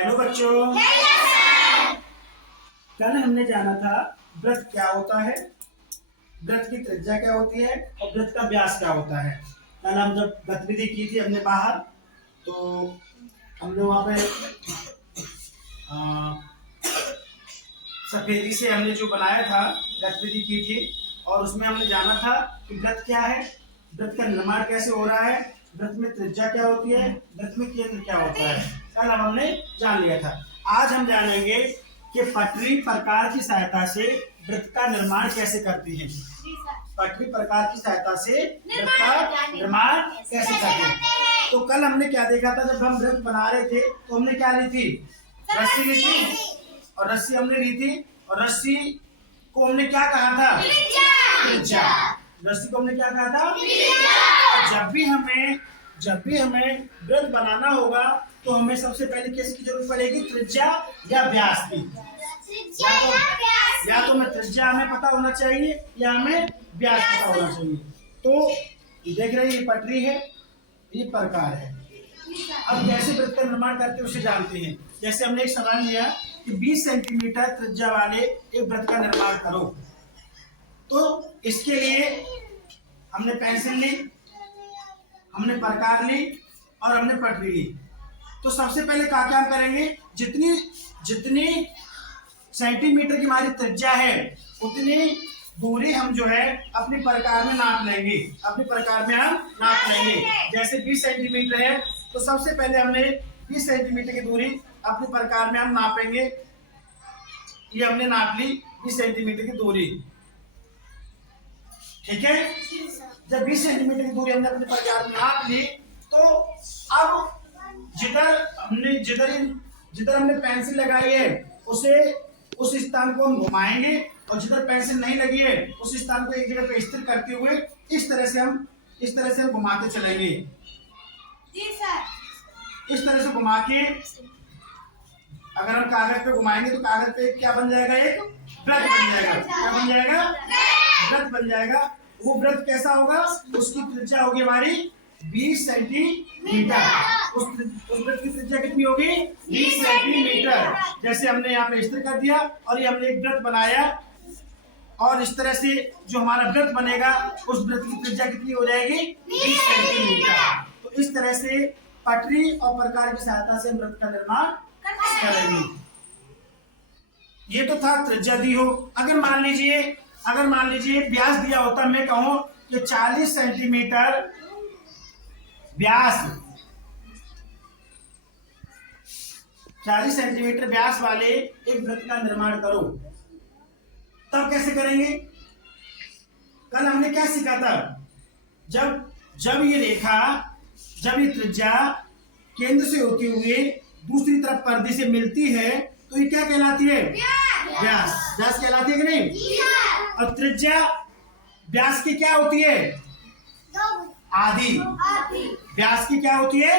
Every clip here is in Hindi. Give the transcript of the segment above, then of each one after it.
हेलो बच्चों, कल हमने जाना था वृत्त क्या होता है, वृत्त की त्रिज्या क्या होती है और वृत्त का व्यास क्या होता है। कल हम जब गतिविधि की थी हमने बाहर, तो हमने वहां पे सफेदी से हमने जो बनाया था गतिविधि की थी, और उसमें हमने जाना था कि वृत्त क्या है, वृत्त का निर्माण कैसे हो रहा है, वृत्त में त्रिज्या क्या होती है, वृत्त में केंद्र क्या होता है। कल हमने जान लिया था। आज हम जानेंगे कि पटरी प्रकार की सहायता से वृत्त का निर्माण कैसे करती है। पटरी प्रकार की सहायता से वृत्त का निर्माण कैसे करते हैं। तो कल हमने क्या देखा था, जब हम वृत्त बना रहे थे तो हमने क्या ली थी, रस्सी ली थी, और रस्सी हमने ली थी, और रस्सी को हमने क्या कहा था, त्रिज्या। रस्सी को हमने क्या कहा था, जब भी हमें वृत्त बनाना होगा तो हमें सबसे पहले किसकी जरूरत पड़ेगी, त्रिज्या या व्यास की। या तो हमें त्रिज्या हमें पता होना चाहिए या हमें व्यास पता होना चाहिए। तो देख रहे हैं ये पटरी है, ये प्रकार है। अब कैसे वृत्त का निर्माण करते हैं उसे जानते हैं। जैसे हमने एक सवाल लिया कि 20 सेंटीमीटर त्रिज्या वाले एक वृत्त का निर्माण करो, तो इसके लिए हमने पेंसिल ली, हमने प्रकार ली और हमने पटरी ली। तो सबसे पहले क्या करेंगे, जितनी सेंटीमीटर की हमारी त्रिज्या है उतनी दूरी हम जो है अपनी प्रकार में नाप लेंगे, अपनी प्रकार में हम नाप लेंगे। जैसे 20 सेंटीमीटर है तो सबसे पहले हमने 20 सेंटीमीटर की दूरी अपनी प्रकार में हम नापेंगे। ये हमने नाप ली 20 सेंटीमीटर की दूरी, ठीक है। जब 20 सेंटीमीटर की दूरी हमने अपने प्रकार में नाप ली, तो अब जिधर हमने पेंसिल लगाई है उस स्थान को हम घुमाएंगे, और जिधर पेंसिल नहीं लगी है उस स्थान को एक जगह पे स्थिर करते हुए इस तरह से हम घुमाते चलेंगे। जी सर। इस तरह से घुमा के अगर हम कागज पे घुमाएंगे तो कागज पे क्या बन जाएगा, एक वृत्त बन जाएगा। क्या बन जाएगा, वृत्त बन जाएगा। वो वृत्त कैसा होगा, उसकी त्रिज्या होगी हमारी 20 सेंटीमीटर। उस वृत्त की त्रिज्या कितनी होगी, 20 सेंटीमीटर। जैसे हमने यहाँ पे स्थिर कर दिया और ये हमने एक वृत्त बनाया, और इस तरह से जो हमारा वृत्त बनेगा उस वृत्त की त्रिज्या कितनी हो जाएगी, 20 सेंटीमीटर। तो इस तरह से पटरी और प्रकार की सहायता से वृत्त का निर्माण करेंगे। ये तो था त्रिज्या दी हो। अगर मान लीजिए व्यास दिया होता, मैं कहूं कि 40 सेंटीमीटर व्यास, 40 सेंटीमीटर व्यास वाले एक वृत्त का निर्माण करो, तब कैसे करेंगे। कल हमने क्या सीखा था, जब ये त्रिज्या केंद्र से होते हुए दूसरी तरफ पर्दे से मिलती है तो ये क्या कहलाती है, व्यास कहलाती है कि नहीं। और त्रिज्या व्यास की क्या होती है, आधी। व्यास की क्या होती है,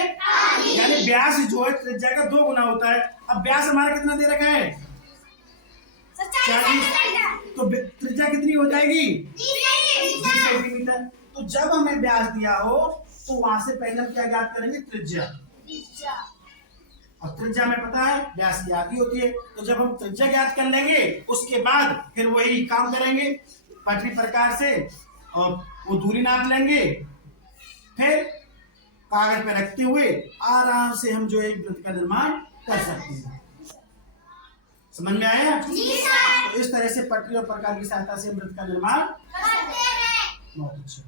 यानी व्यास जो है त्रिज्या का 2 गुना होता है। अब व्यास हमारा कितना दे रखा है, 40, तो त्रिज्या कितनी हो जाएगी, 20 सेंटीमीटर। तो जब हमें व्यास दिया हो तो वहां से पहले हम क्या ज्ञात करेंगे, त्रिज्या। और त्रिज्या में पता है व्यास की आधी होती है। तो जब हम त्रिज्या ज्ञात कर लेंगे उसके बाद फिर वही काम करेंगे पटरी प्रकार से, और वो दूरी नाप लेंगे, फिर कागज पे रखते हुए आराम से हम जो एक वृत्त का निर्माण कर सकते हैं। समझ में आया। तो इस तरह से पटरी और प्रकार की सहायता से वृत्त का निर्माण बहुत अच्छा।